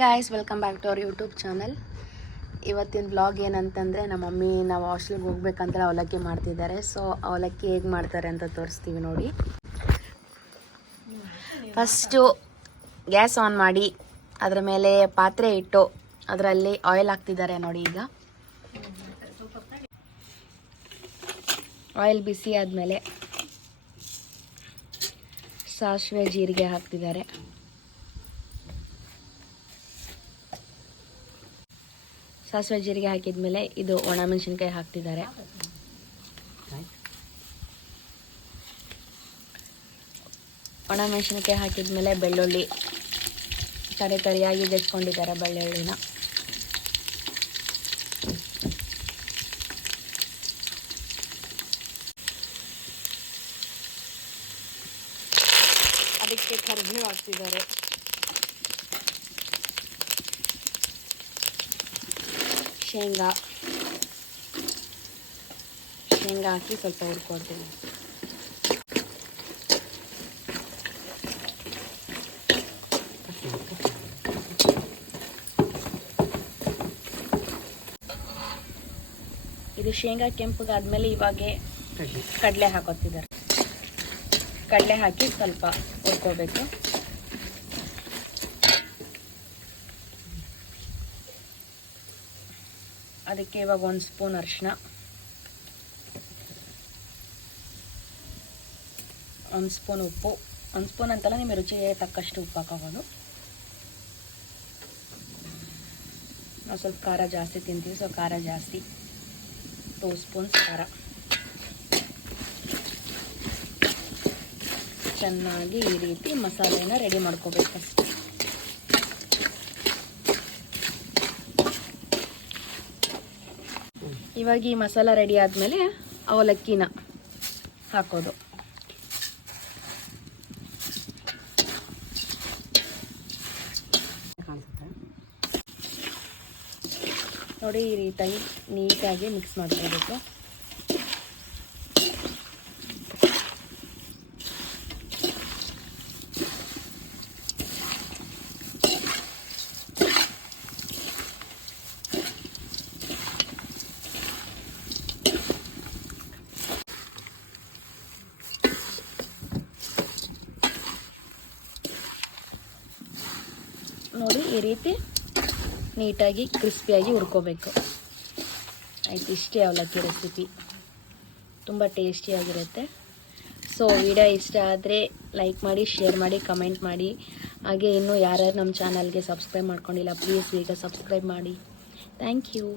Guys, welcome back to our YouTube channel. ಇವತ್ತಿನ blog ಏನಂತಂದರೆ, ನಮ್ಮ ಮಮ್ಮಿ ನಾವು ಹಾಸ್ಟೆಲ್ಗೆ ಹೋಗ್ಬೇಕಂತ ಅವಲಕ್ಕಿ ಮಾಡ್ತಿದ್ದಾರೆ. ಸೊ ಅವಲಕ್ಕಿ ಹೇಗೆ ಮಾಡ್ತಾರೆ ಅಂತ ತೋರಿಸ್ತೀವಿ ನೋಡಿ. ಫಸ್ಟು ಗ್ಯಾಸ್ ಆನ್ ಮಾಡಿ ಅದರ ಮೇಲೆ ಪಾತ್ರೆ ಇಟ್ಟು ಅದರಲ್ಲಿ ಆಯಿಲ್ ಹಾಕ್ತಿದ್ದಾರೆ ನೋಡಿ. ಈಗ ಆಯಿಲ್ ಬಿಸಿ ಆದಮೇಲೆ ಸಾಸಿವೆ ಜೀರಿಗೆ ಹಾಕ್ತಿದ್ದಾರೆ. ಸಾಸಿವೆ ಜೀರಿಗೆ ಹಾಕಿದ್ಮೇಲೆ ಇದು ಒಣಮೆಣಸಿನ್ಕಾಯಿ ಹಾಕ್ತಿದ್ದಾರೆ. ಒಣಮೆಣಸಿನ್ಕಾಯಿ ಹಾಕಿದ್ಮೇಲೆ ಬೆಳ್ಳುಳ್ಳಿ ತರಿಯಾಗಿ ಜಜ್ಕೊಂಡಿದ್ದಾರೆ. ಬೆಳ್ಳುಳ್ಳಿನ ಅದಕ್ಕೆ ಕರಿಬೇವು ಹಾಕ್ತಿದ್ದಾರೆ. ಶೇಂಗಾ ಹಾಕಿ ಸ್ವಲ್ಪ ಹುರ್ಕೊಡ್ತೀನಿ. ಇದು ಶೇಂಗಾ ಕೆಂಪಗಾದ್ಮೇಲೆ ಇವಾಗ ಕಡಲೆ ಹಾಕೋತಿದ್ದಾರೆ. ಕಡಲೆ ಹಾಕಿ ಸ್ವಲ್ಪ ಹುರ್ಕೋಬೇಕು. ಅದಕ್ಕೆ ಇವಾಗ 1 ಸ್ಪೂನ್ ಅರಿಶಿನ, 1 ಸ್ಪೂನ್ ಉಪ್ಪು. 1 ಸ್ಪೂನ್ ಅಂತಲ್ಲ, ನಿಮ್ಮ ರುಚಿಗೆ ತಕ್ಕಷ್ಟು ಉಪ್ಪು ಹಾಕೋಬೋದು. ನಾವು ಸ್ವಲ್ಪ ಖಾರ ಜಾಸ್ತಿ ತಿಂತೀವಿ, ಸೊ ಖಾರ ಜಾಸ್ತಿ. 2 ಸ್ಪೂನ್ಸ್ ಖಾರ. ಚೆನ್ನಾಗಿ ಈ ರೀತಿ ಮಸಾಲೆನ ರೆಡಿ ಮಾಡ್ಕೋಬೇಕು. ಇವಾಗ ಈ ಮಸಾಲ ರೆಡಿ ಆದಮೇಲೆ ಅವಲಕ್ಕಿನ ಹಾಕೋದು. ನೋಡಿ, ಈ ರೀತಿಯಾಗಿ ನೀಟಾಗಿ ಮಿಕ್ಸ್ ಮಾಡ್ಕೋಬೇಕು. ನೋಡಿ, ಈ ರೀತಿ ನೀಟಾಗಿ ಕ್ರಿಸ್ಪಿಯಾಗಿ ಹುರ್ಕೋಬೇಕು. ಆಯ್ತು, ಇಷ್ಟೇ ಅವಲಕ್ಕಿ ರೆಸಿಪಿ. ತುಂಬ ಟೇಸ್ಟಿಯಾಗಿರುತ್ತೆ. ಸೊ ವಿಡಿಯೋ ಇಷ್ಟ ಆದರೆ ಲೈಕ್ ಮಾಡಿ, ಶೇರ್ ಮಾಡಿ, ಕಮೆಂಟ್ ಮಾಡಿ. ಹಾಗೆ ಇನ್ನೂ ಯಾರ್ಯಾರು ನಮ್ಮ ಚಾನಲ್ಗೆ ಸಬ್ಸ್ಕ್ರೈಬ್ ಮಾಡ್ಕೊಂಡಿಲ್ಲ, ಪ್ಲೀಸ್ ಬೇಗ ಸಬ್ಸ್ಕ್ರೈಬ್ ಮಾಡಿ. Thank you.